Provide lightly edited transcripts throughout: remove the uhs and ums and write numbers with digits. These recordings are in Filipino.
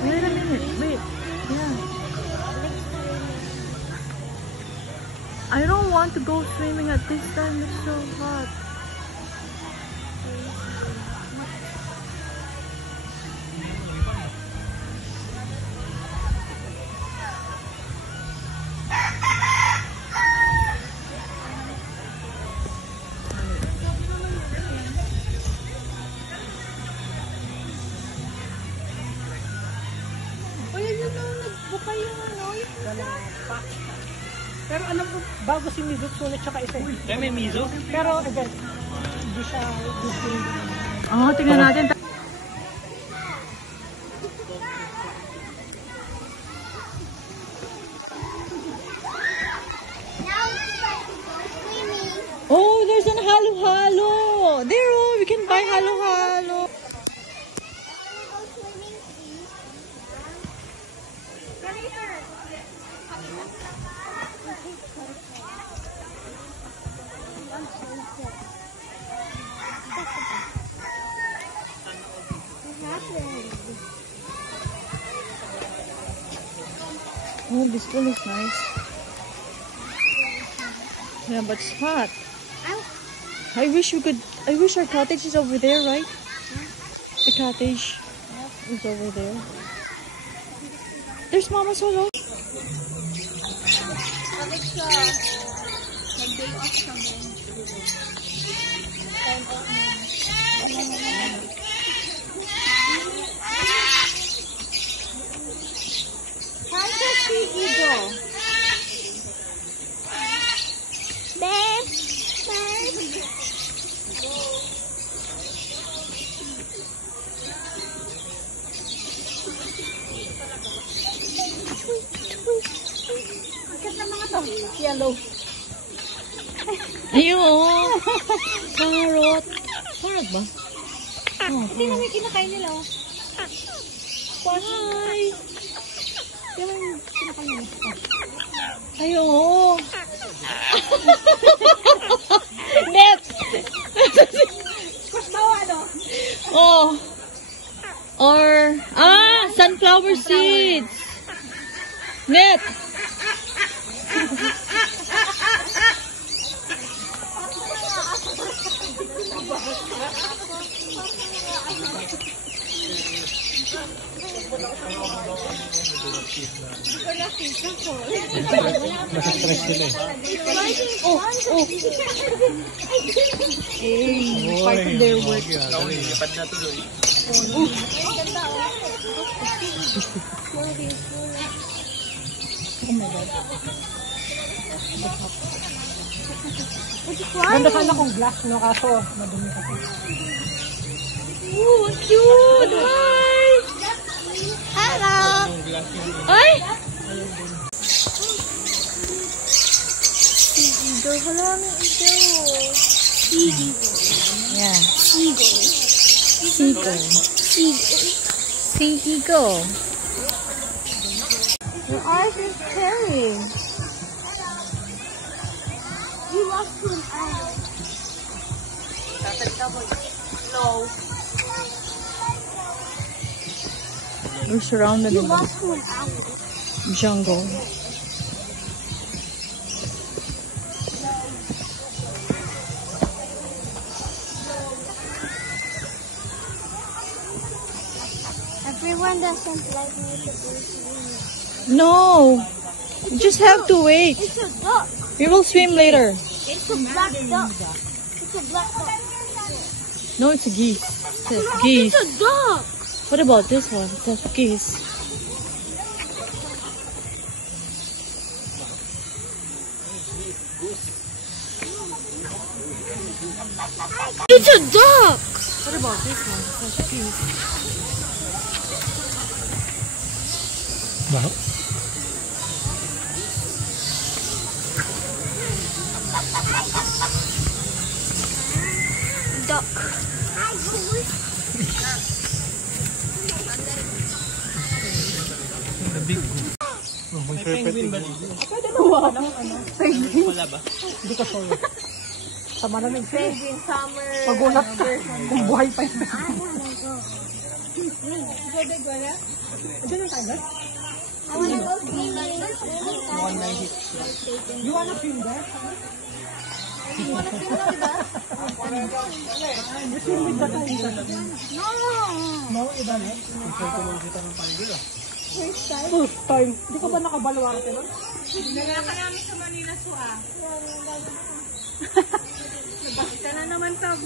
Wait a minute, wait. Yeah. I don't want to go swimming at this time, it's so hot. Pero alam ko, bago si Mizuk, sulit tsaka isa. Kaya may Mizuk? Pero again, hindi siya gusto rin. Oh, tingnan natin. Oh, there's an halo-halo. There, oh, we can buy halo-halo. Oh, this pool is nice. Yeah, but it's hot. I wish our cottage is over there, right? The cottage is over there. There's Mama Solo. Yellow. Ayun. Carrot. Carrot ba? Oh, Hindi na may kinakain nila. Hi. Pero kinakain nila. Ayun. Net. Ano? Oh. Or, sunflower seeds. Net. Nasa-stress sila eh. Oh. Hey, part of their work. Lipat na tuloy. Oh my God. Ganda sana kung glass, no? Kaso, madumi kasi. Oh, cute! Hi! Hello! Ay! Eagle. Hello, eagle. Eagle. Yeah. Eagle. Seagull. Sea eagle. Your eyes is carrying. You lost to an owl. No. We're surrounded You in lost to an owl. the jungle. Everyone doesn't like me to go swimming. No. You just have to wait. It's a duck. We will swim later. It's a black duck. It's a black duck. No, it's a geese. It says geese. It's a duck. What about this one? It says geese. It's a duck. What about this one? It says geese. Wow. Duck. The big goose. Oh, may penguin ba dito? Pwede na wala. Wala ba? Hindi ko sure. Sa malamig sila. Maybe in summer. Pagulat ka. Kung buhay pa yun. I wanna go. Diyan ang tayo. I wanna go swimming. You wanna swim there? You wanna swim with us? You swim with the tiger. No. No, iba na. First time. Hindi ka ba nakabalwa ka pero? Dinala ka namin sa Manila, Sua. Nabasta na naman tab.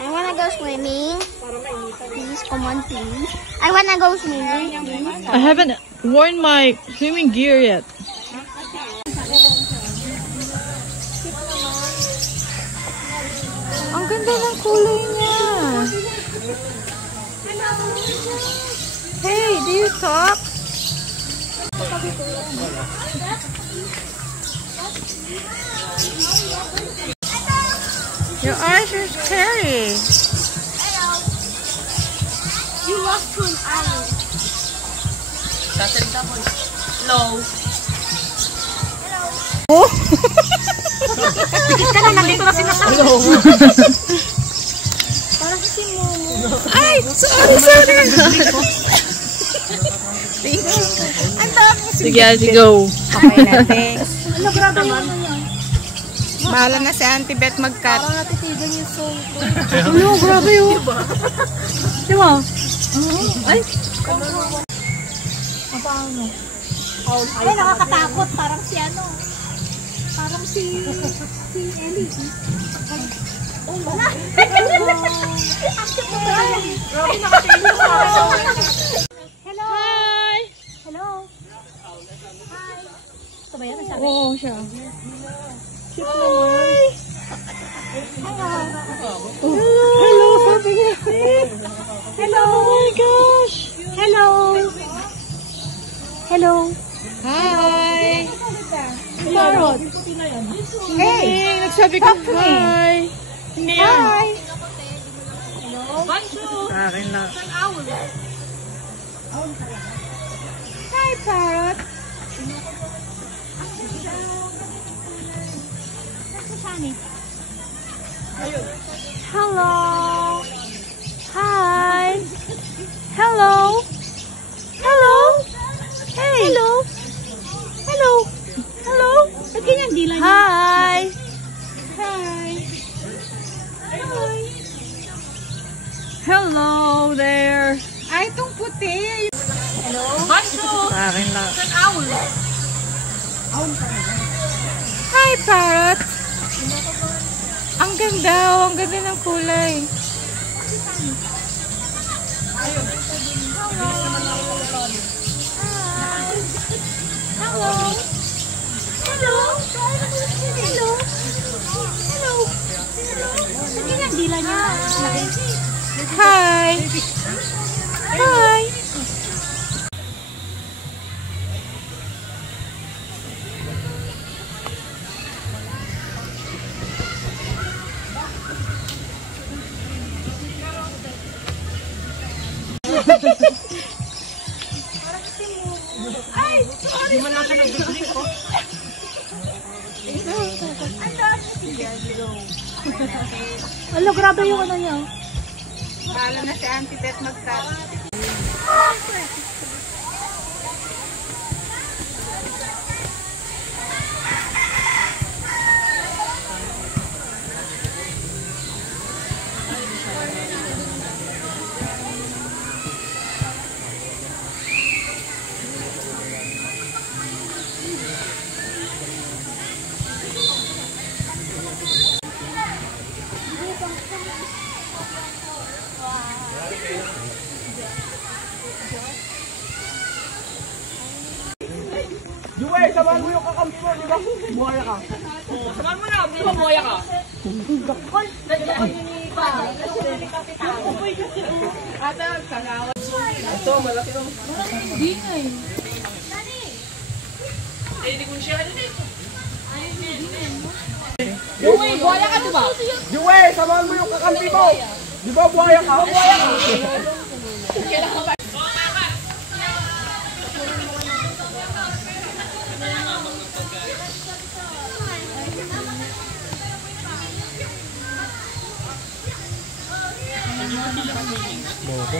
I wanna go swimming. Please, come on, please. I wanna go swimming. Please. I haven't worn my swimming gear yet. Ang ganda ng kulay niya. Hey, do you talk? Your eyes are scary. Hello. You lost to an island. Low. Oh? Ka na, nandito na sinasabi. Parang si Momo. Ay, sorry. Sige, Auntie, go. Okay na, thanks. Ano, grabe naman. Bahala na si Auntie Beth mag-cut. Parang natitigan yung soul ko. Ano, grabe yun. Diba? Ay. Ay, nakakatakot. Parang si ano. Parang si Ellie. Oh, wala. Grabe nakatingin mo sa akin. Hello. Hi. Hello. Hi. Ito ba yan? Ang sabi? Oo, siya. Cute naman. Hello, sabi niya. Hello. Oh my gosh. Hello. Hello. Hi. Parrot. Hey, nagsabi ko hi. Hindi yan. Hi. Sa akin lang. Hi, parrot. Hello. Hi. Hello. Hello. Hey. Hello. Hello. Hello. Ba't ganyan dila niya? Hi. Hi. Hi. Hello there. Ay, itong puti. Sa akin lang. Hi, parrot. Ang ganda. Ang ganda ng kulay. Hello. Hello. Hello. Hello. Ba't ganyan dila niya? Hi. Hi. Ay, sorry. Hindi man lang siya nag-drink ko. Ano, grabe yung ano niya. Bahala na si Auntie Beth mag-cut. Juway, samahan mo yung kakampi mo, di ba? Buhaya ka. Oo, samahan mo na, di ba buhaya ka? Ito, malaki lang. Hindi nga eh. Eh, hindi ko siya Juway, buhaya ka, di ba? Juway, samahan mo yung kakampi mo. Di ba buhaya ka? Buhaya ka. ko.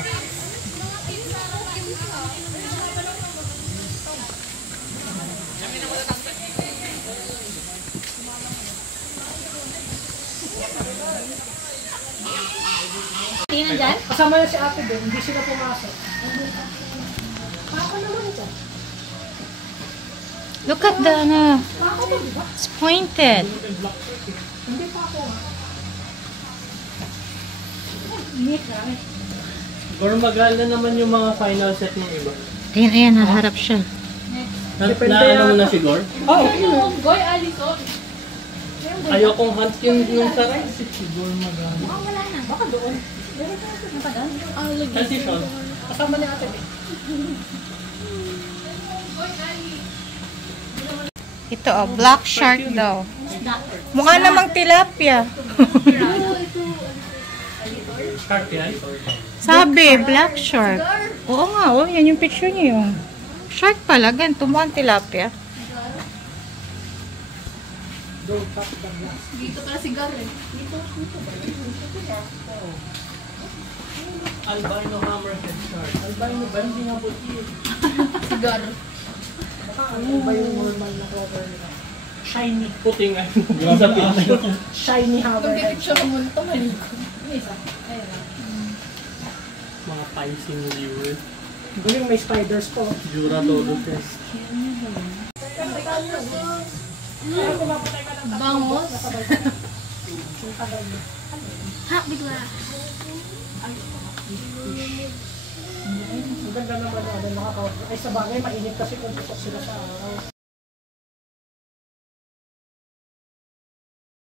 Tingnan dyan. Kasama na si ate doon, hindi sila pumasok. Look at the, it's pointed. Or maganda naman yung mga final set ng iba. Ayan, ayan, naharap siya. Naano mo na siguro? Oh, Goy, Alison. Ayokong hunt yung saray. Siguro maganda. Baka doon. Transition. Kasama ni ate. Ito oh, black shark daw. Mukha namang tilapia. Shark yan. Sabi, black shark. Oo nga, oh, yan yung picture niya yung. Shark pala, ganito mukhang tilapia. Dito pala si Gar eh. Albino hammerhead shark. Albino ba? Hindi nga puti. Si Gar. Baka ano ba yung normal na cover nila? Shiny. Puting ano. Sa picture. Shiny hammerhead. Pag-picture mo ito, may isa. Ayun. Mga Pisces viewers. Galing may spiders po. Jura todo test. Bangos. Ha, bigla. Ang ganda naman nakaka- ay sa bagay, mainit kasi kung putok sila sa araw.